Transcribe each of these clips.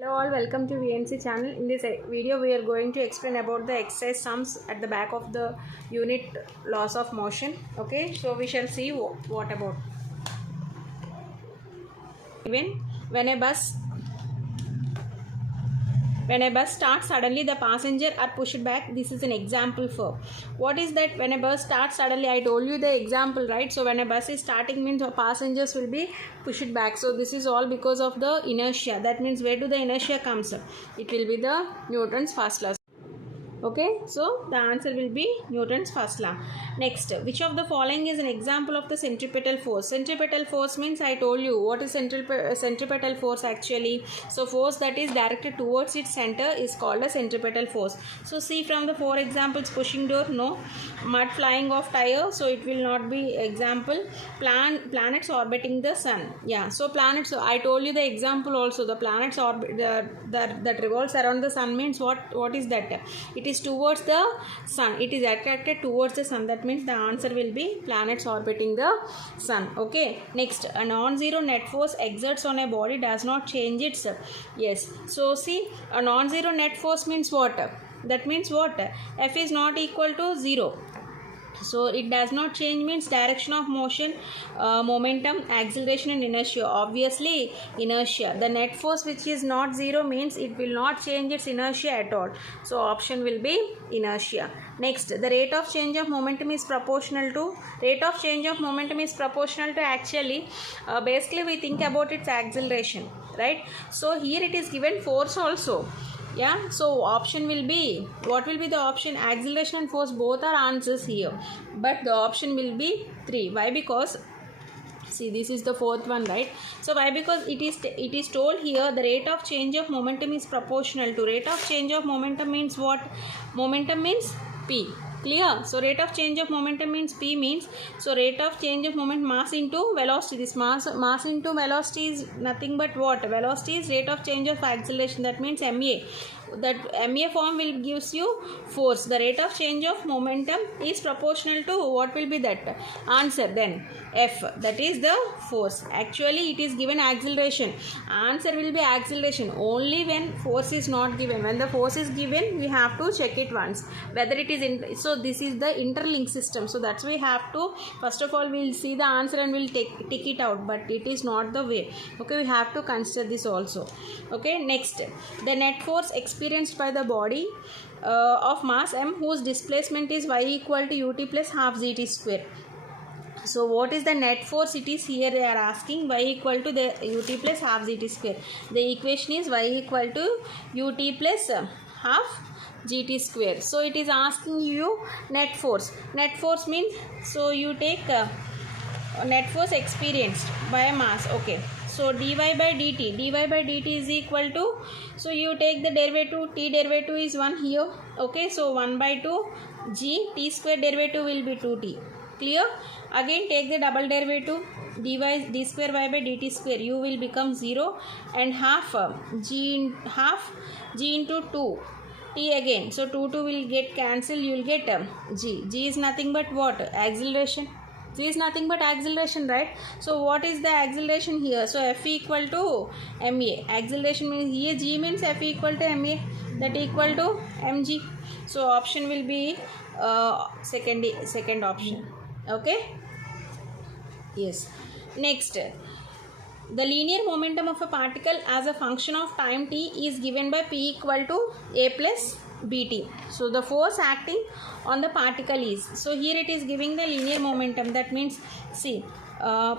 Hello all, welcome to VNC channel. In this video we are going to explain about the exercise sums at the back of the unit laws of motion. Okay, so we shall see what about. Even when a bus starts, suddenly the passenger are pushed back. This is an example for what is that. When a bus starts suddenly, I told you the example, right? So when a bus is starting means passengers will be pushed back. So this is all because of the inertia. That means where do the inertia comes? It will be the Newton's first law. Okay, so the answer will be Newton's first law. Next, which of the following is an example of the centripetal force? Centripetal force means, I told you what is centripetal force actually. So force that is directed towards its center is called a centripetal force. So see from the four examples: pushing door, no; mud flying off tire, so it will not be example. Planets orbiting the sun, yeah. So planets, so I told you the example also. The planets that revolves around the sun means what is that? It is towards the sun. It is attracted towards the sun. That means the answer will be planets orbiting the sun. Okay, next, a non-zero net force exerts on a body does not change its. Yes, so see, a non-zero net force means what? That means what? F is not equal to 0. So it does not change means direction of motion, momentum, acceleration and inertia. Obviously inertia. The net force which is not 0 means it will not change its inertia at all. So option will be inertia. Next, the rate of change of momentum is proportional to actually basically we think about its acceleration, right? So here it is given force also. Yeah, so option will be, what will be the option? Acceleration and force, both are answers here, but the option will be 3. Why? Because see, this is the fourth one, right? So why? Because it is told here the rate of change of momentum is proportional to rate of change of momentum means what? Momentum means P. Clear? So rate of change of momentum means P means, so rate of change of moment, mass into velocity. This mass into velocity is nothing but what? Velocity is rate of change of acceleration. That means MA. That MA form will gives you force. The rate of change of momentum is proportional to what will be that? Answer then F, that is the force. Actually it is given acceleration. Answer will be acceleration only when force is not given. When the force is given, we have to check it once whether it is in. So this is the interlink system. So that's why we have to, first of all we'll see the answer and we'll tick it out, but it is not the way. Okay, we have to consider this also. Okay, next, the net force experienced by the body of mass m whose displacement is y equal to ut plus half gt square. So what is the net force? It is here they are asking y equal to the ut plus half gt square. The equation is y equal to ut plus half gt square. So it is asking you net force. Net force means, so you take net force experienced by a mass. Okay, so dy by dt is equal to, so you take the derivative, t derivative is 1 here. Okay, so 1 by 2 g, t square derivative will be 2t. Clear? Again take the double derivative, d square y by dt square, u will become 0 and half g into 2 t again. So 2 will get cancelled, you will get g is nothing but what? Acceleration. G is nothing but acceleration, right? So what is the acceleration here? So F equal to ma. Acceleration means here g means F equal to ma, that equal to mg. So option will be second option. Okay, yes. Next, the linear momentum of a particle as a function of time t is given by P equal to a plus bt. So the force acting on the particle is, so here it is giving the linear momentum. That means see,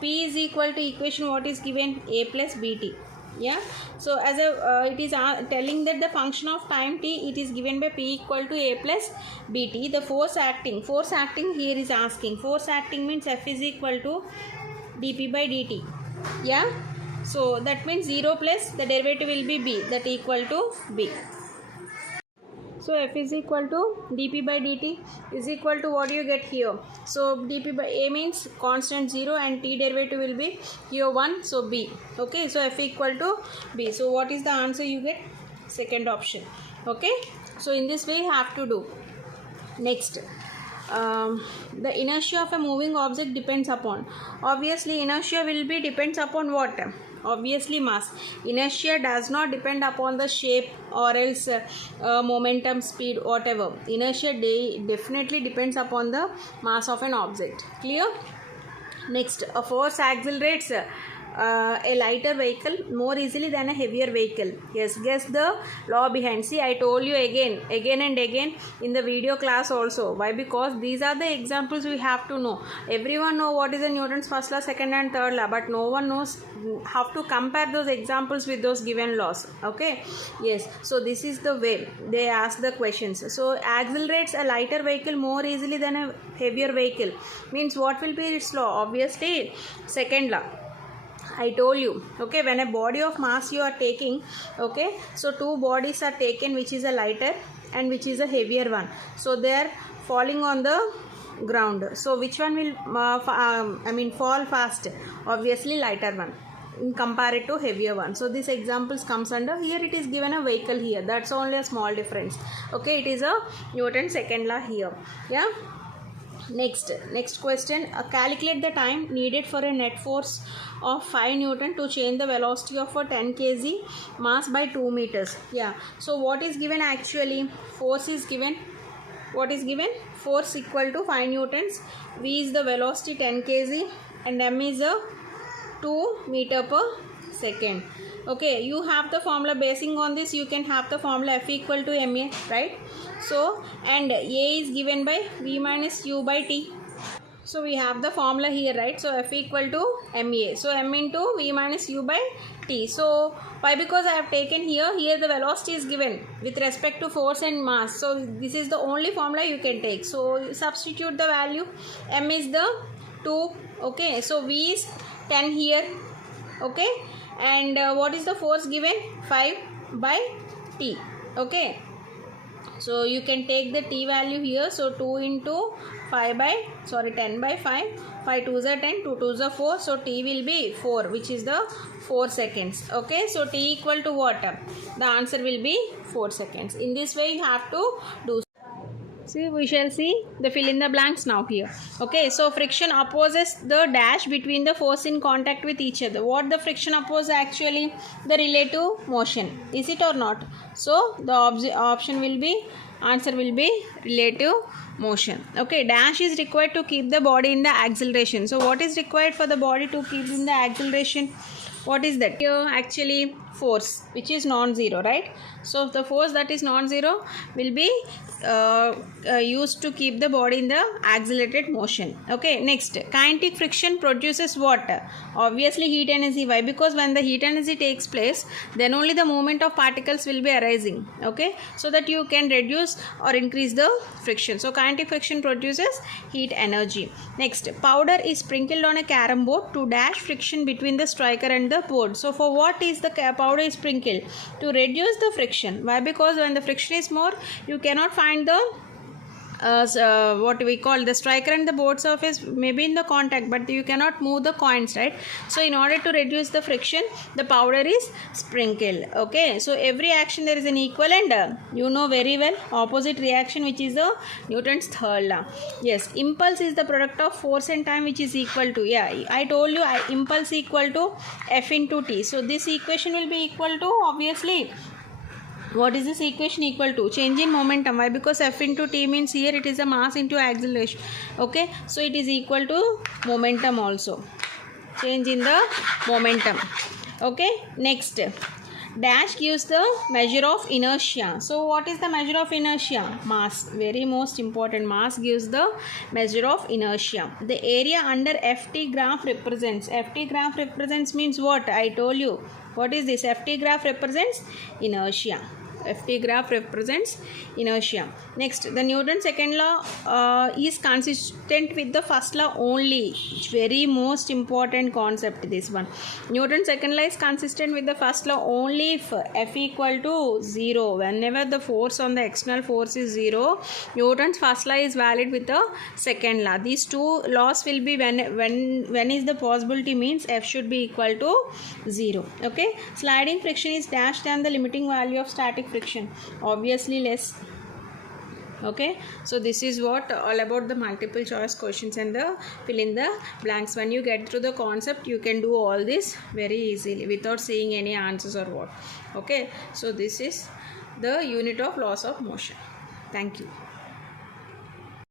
P is equal to equation what is given? A plus bt. Yeah, so as a it is telling that the function of time t, it is given by P equal to a plus bt. The force acting here is asking, force acting means F is equal to dp by dt. Yeah, so that means 0 plus the derivative will be b, that equal to b. So F is equal to dp by dt is equal to what you get here. So dp by a means constant 0 and t derivative will be here 1, so b. Okay, so F equal to b. So what is the answer you get? Second option. Okay, so in this way you have to do. Next, the inertia of a moving object depends upon, obviously inertia will be depends upon what? Obviously mass. Inertia does not depend upon the shape or else momentum, speed, whatever. Inertia definitely depends upon the mass of an object. Clear? Next, a force accelerates a lighter vehicle more easily than a heavier vehicle. Yes, guess the law behind. See, I told you again and again in the video class also. Why? Because these are the examples we have to know. Everyone know what is the Newton's first law, second and third law, but no one knows how to compare those examples with those given laws. Okay? Yes. So this is the way they ask the questions. So accelerates a lighter vehicle more easily than a heavier vehicle. Means what will be its law? Obviously, second law. I told you, okay, when a body of mass you are taking, okay, so two bodies are taken, which is a lighter and which is a heavier one. So they are falling on the ground. So which one will fall fast? Obviously lighter one compared to heavier one. So this examples comes under, here it is given a vehicle here. That's only a small difference. Okay, it is a Newton's second law here. Yeah. Next question. Calculate the time needed for a net force of 5 Newton to change the velocity of a 10 kg mass by 2 meters. Yeah. So what is given actually? Force is given. What is given? Force equal to 5 Newtons. V is the velocity 10 kg and m is a 2 meter per second. Okay, you have the formula. Basing on this you can have the formula F equal to ma, right? So and A is given by V minus U by T. So we have the formula here, right? So F equal to ma. So m into V minus U by T. So why? Because I have taken here the velocity is given with respect to force and mass. So this is the only formula you can take. So substitute the value. M is the 2. Okay, so V is 10 here. Okay, and what is the force given? 5 by T. Okay, so you can take the T value here. So 2 into 10 by 5. 5 2s are 10, 2 2s are 4. So T will be 4, which is the 4 seconds. Okay, so T equal to what? The answer will be 4 seconds. In this way you have to do. See, we shall see the fill in the blanks now here. Okay, so friction opposes the dash between the force in contact with each other. What the friction opposes actually? The relative motion. Is it or not? So the option will be, answer will be relative motion. Okay, dash is required to keep the body in the acceleration. So what is required for the body to keep in the acceleration? What is that? Here actually force, which is non-zero, right? So the force that is non-zero will be used to keep the body in the accelerated motion. Okay, next, kinetic friction produces what? Obviously heat energy. Why? Because when the heat energy takes place, then only the movement of particles will be arising. Okay, so that you can reduce or increase the friction. So kinetic friction produces heat energy. Next, powder is sprinkled on a carom board to dash friction between the striker and the board. So for what is the powder is sprinkled? To reduce the friction. Why? Because when the friction is more, you cannot find the what we call the striker and the board surface may be in the contact, but you cannot move the coins, right? So in order to reduce the friction, the powder is sprinkled. Okay, so every action there is an equal and you know very well opposite reaction, which is the Newton's third law. Yes, impulse is the product of force and time, which is equal to, yeah, I told you, impulse equal to F into T. So this equation will be equal to, obviously, what is this equation equal to? Change in momentum. Why? Because F into T means here it is a mass into acceleration. Okay, so it is equal to momentum also. Change in the momentum. Okay, next, dash gives the measure of inertia. So what is the measure of inertia? Mass. Very most important. Mass gives the measure of inertia. The area under FT graph represents. FT graph represents means what? I told you. What is this? FT graph represents inertia. FT graph represents inertia. Next, the Newton's second law is consistent with the first law only. Very most important concept, this one. Newton's second law is consistent with the first law only if F equal to 0. Whenever the force on the external force is 0, Newton's first law is valid with the second law. These two laws will be when is the possibility means F should be equal to 0. Okay, sliding friction is dash than the limiting value of static friction. Obviously less. Okay, so this is what all about the multiple choice questions and the fill in the blanks. When you get through the concept, you can do all this very easily without seeing any answers or what. Okay, so this is the unit of laws of motion. Thank you.